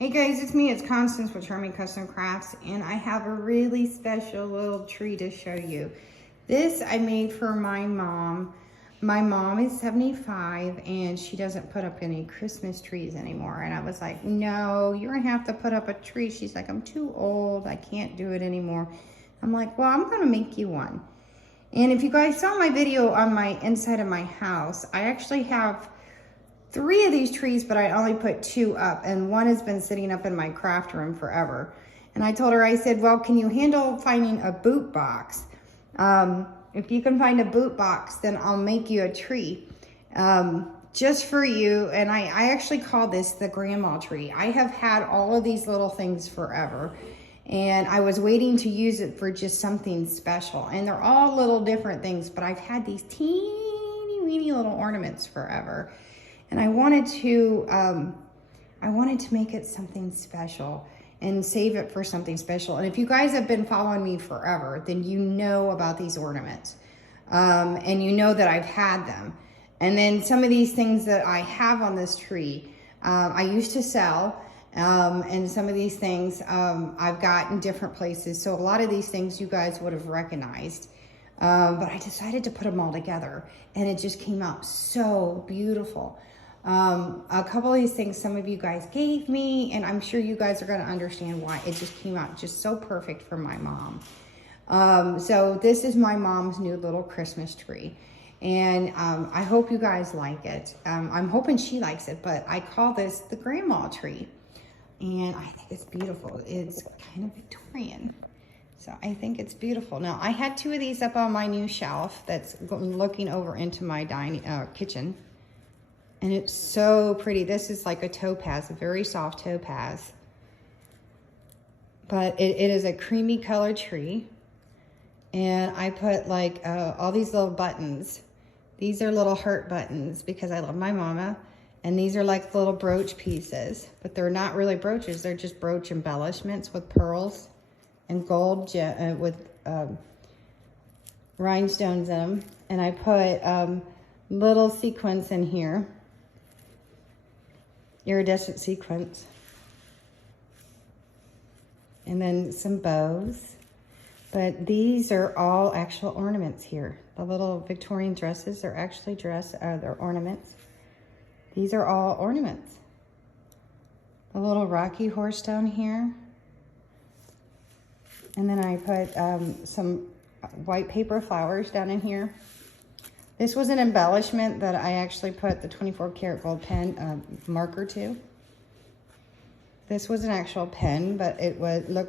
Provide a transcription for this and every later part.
Hey guys, it's me, it's Constance with Charming Custom Crafts, and I have a really special little tree to show you. This I made for my mom. My mom is 75 and she doesn't put up any Christmas trees anymore. And I was like, no, you're gonna have to put up a tree. She's like, I'm too old, I can't do it anymore. I'm like, well, I'm gonna make you one. And if you guys saw my video on my inside of my house, I actually have 3 of these trees, but I only put 2 up, and one has been sitting up in my craft room forever. And I told her, I said, well, can you handle finding a boot box? If you can find a boot box, then I'll make you a tree just for you. And I actually call this the grandma tree. I have had all of these little things forever, and I was waiting to use it for just something special. And they're all little different things, but I've had these teeny weeny little ornaments forever. And I wanted to make it something special and save it for something special. And if you guys have been following me forever, then you know about these ornaments. And you know that I've had them. And then some of these things that I have on this tree, I used to sell. And some of these things I've got in different places. So a lot of these things you guys would have recognized. But I decided to put them all together, and it just came out so beautiful. A couple of these things some of you guys gave me, and I'm sure you guys are going to understand why it just came out just so perfect for my mom. So this is my mom's new little Christmas tree, and I hope you guys like it. I'm hoping she likes it, but I call this the grandma tree, and I think it's beautiful. It's kind of Victorian. So I think it's beautiful. Now, I had 2 of these up on my new shelf that's looking over into my kitchen. And it's so pretty. This is like a topaz, a very soft topaz. But it is a creamy colored tree. And I put like all these little buttons. These are little heart buttons because I love my mama. And these are like little brooch pieces. But they're not really brooches. They're just brooch embellishments with pearls and gold with rhinestones in them. And I put little sequins in here. Iridescent sequins, and then some bows. But these are all actual ornaments here. The little Victorian dresses are actually they're ornaments. These are all ornaments. A little rocky horse down here, and then I put some white paper flowers down in here. This was an embellishment that I actually put the 24 karat gold pen marker to. This was an actual pen, but it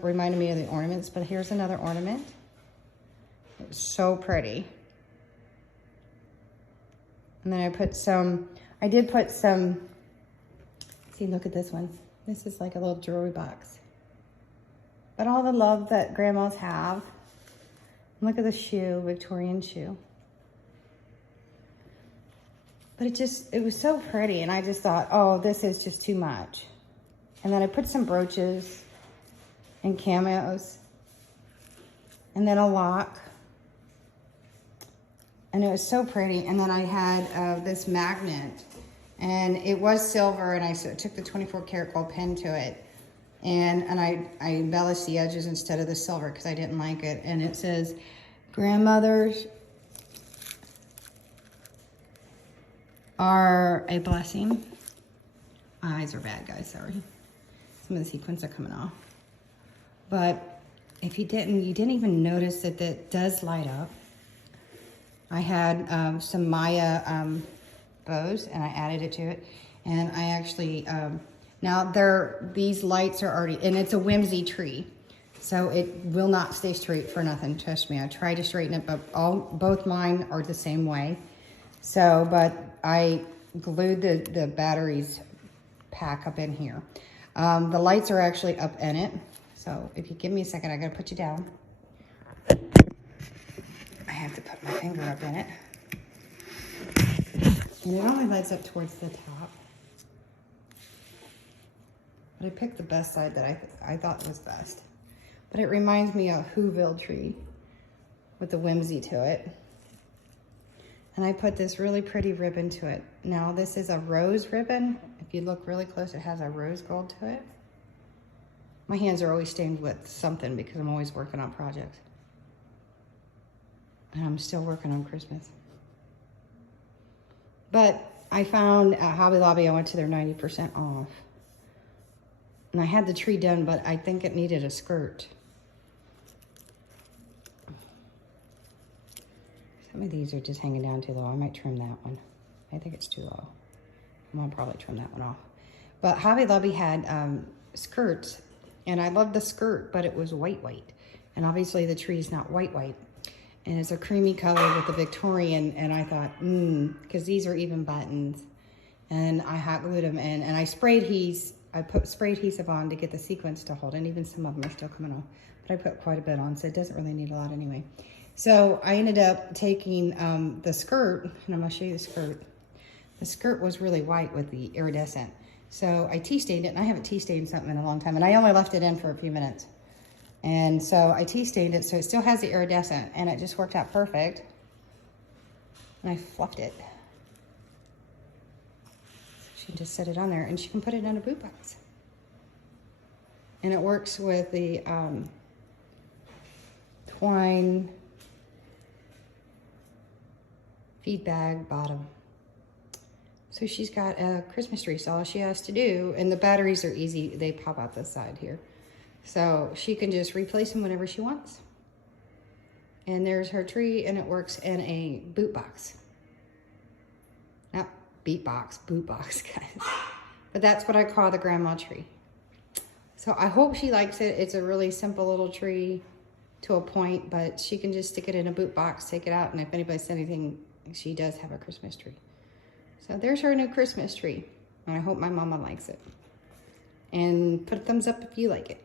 reminded me of the ornaments. But here's another ornament. It's so pretty. And then I did put some, see, look at this one. This is like a little jewelry box. But all the love that grandmas have. Look at the shoe, Victorian shoe. But it was so pretty, and I just thought, oh, this is just too much. And then I put some brooches and cameos, and then a lock. And it was so pretty. And then I had this magnet, and it was silver, and I took the 24 karat gold pen to it. And I embellished the edges instead of the silver because I didn't like it. And it says, grandmothers are a blessing. My eyes are bad, guys, sorry. Some of the sequins are coming off. But if you didn't even notice that it does light up. I had some Maya bows, and I added it to it. And I actually, now these lights are already, and it's a whimsy tree. So it will not stay straight for nothing, trust me. I tried to straighten it, but both mine are the same way. So, but I glued the batteries pack up in here. The lights are actually up in it. So if you give me a second, I gotta put you down. I have to put my finger up in it. And it only lights up towards the top. But I picked the best side that I thought was best. But it reminds me of Whoville tree with the whimsy to it. And I put this really pretty ribbon to it. Now this is a rose ribbon. If you look really close, it has a rose gold to it. My hands are always stained with something because I'm always working on projects. And I'm still working on Christmas. But I found at Hobby Lobby, I went to their 90% off. And I had the tree done, but I think it needed a skirt. Some of these are just hanging down too low. I might trim that one. I think it's too low. I'll probably trim that one off. But Hobby Lobby had skirts, and I loved the skirt, but it was white. And obviously the tree is not white. And it's a creamy color with the Victorian, and I thought, because these are even buttons. And I hot glued them in, and I put spray adhesive on to get the sequins to hold, and even some of them are still coming off. But I put quite a bit on, so it doesn't really need a lot anyway. So I ended up taking the skirt, and I'm gonna show you the skirt. The skirt was really white with the iridescent. So I tea stained it, and I haven't tea stained something in a long time, and I only left it in for a few minutes. And so I tea stained it, so it still has the iridescent, and it just worked out perfect. And I fluffed it. So she can just set it on there, and she can put it in a boot box. And it works with the twine feed bag bottom. So she's got a Christmas tree, so all she has to do, and the batteries are easy, they pop out the side here. So she can just replace them whenever she wants. And there's her tree, and it works in a boot box. Not beat box, boot box, guys. But that's what I call the grandma tree. So I hope she likes it. It's a really simple little tree to a point, but she can just stick it in a boot box, take it out, and if anybody says anything, she does have a Christmas tree. So there's her new Christmas tree. And I hope my mama likes it. And put a thumbs up if you like it.